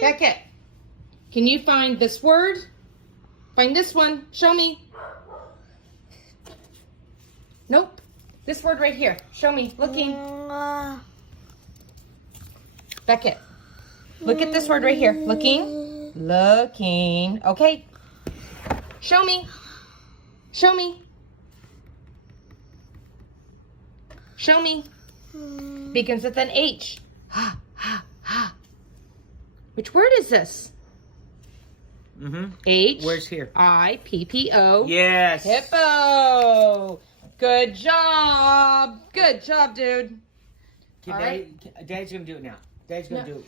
Beckett, can you find this word? Find this one. Show me. Nope. This word right here. Show me. Looking. Beckett, look at this word right here. Looking. Looking. Okay. Show me. Show me. Show me. Begins with an H. Which word is this? H. Where's here? I-P-P-O. Yes. Hippo. Good job. Good job, dude. Okay, All right. Dad's going to do it now. Dad's going to do it.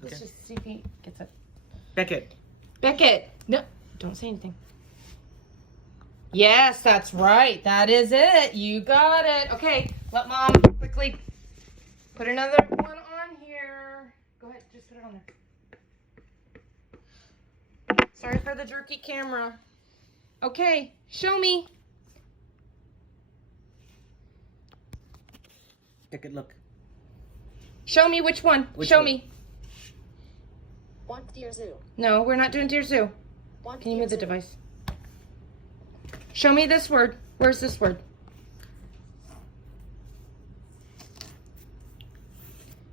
Let's just see if he gets it. Beckett. Beckett. No, don't say anything. Yes, that's right. That is it. You got it. Okay, let Mom quickly put another one on here. Go ahead, just put it on there. Sorry for the jerky camera. Okay, show me. Beckett, look. Show me which one. Which show one? me. Want Deer Zoo. No, we're not doing Dear Zoo. Want Can you Deer move the Zoo. device? Show me this word. Where's this word?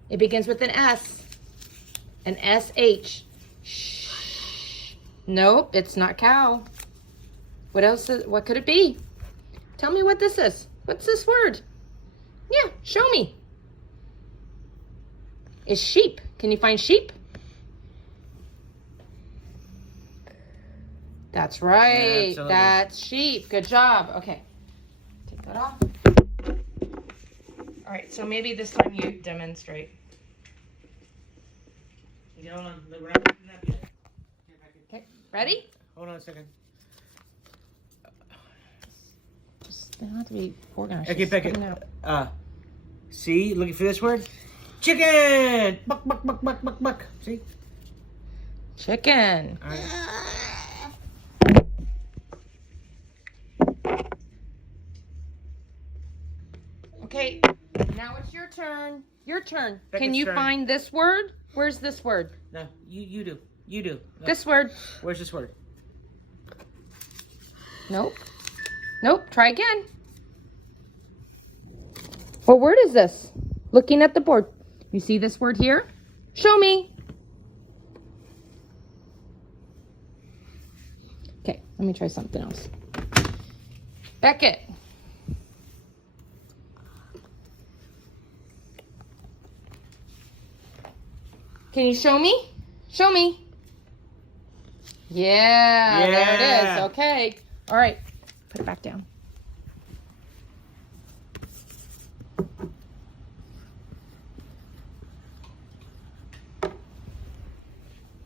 It begins with an S. An S-H. Shh. Nope, it's not cow. What else? What could it be? Tell me what this is. What's this word? Yeah, show me. It's sheep. Can you find sheep? That's right. Absolutely. That's sheep. Good job. Okay. Take that off. All right, so maybe this time you demonstrate. Yeah, hold on. We're not putting it up yet. Okay, ready? Hold on a second. Just, they don't have to be organized. Okay, Just Beckett. put 'em out. See? Looking for this word? Chicken! Buck, buck, buck, buck, buck, buck. See? Chicken. All right. Okay, now it's your turn. Your turn. Can Beckett's you turn. find this word? Where's this word? No, you do. You do. No. This word. Where's this word? Nope. Nope. Try again. What word is this? Looking at the board. You see this word here? Show me. Okay, let me try something else. Beckett. Can you show me? Show me. Yeah, there it is. Yeah. Okay. All right. Put it back down.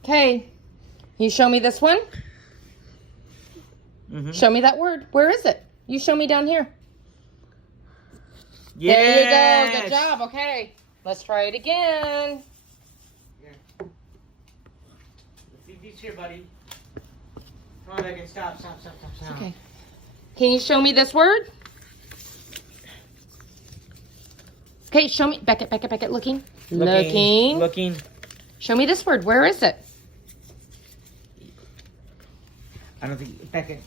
Okay. Can you show me this one? Show me that word. Where is it? You show me down here. Yes. There you go. Good job. Okay. Let's try it again. These here, buddy. Come on, Beckett. Stop. Okay. Can you show me this word? Okay, show me. Beckett, looking. Looking. Show me this word. Where is it? I don't think Beckett.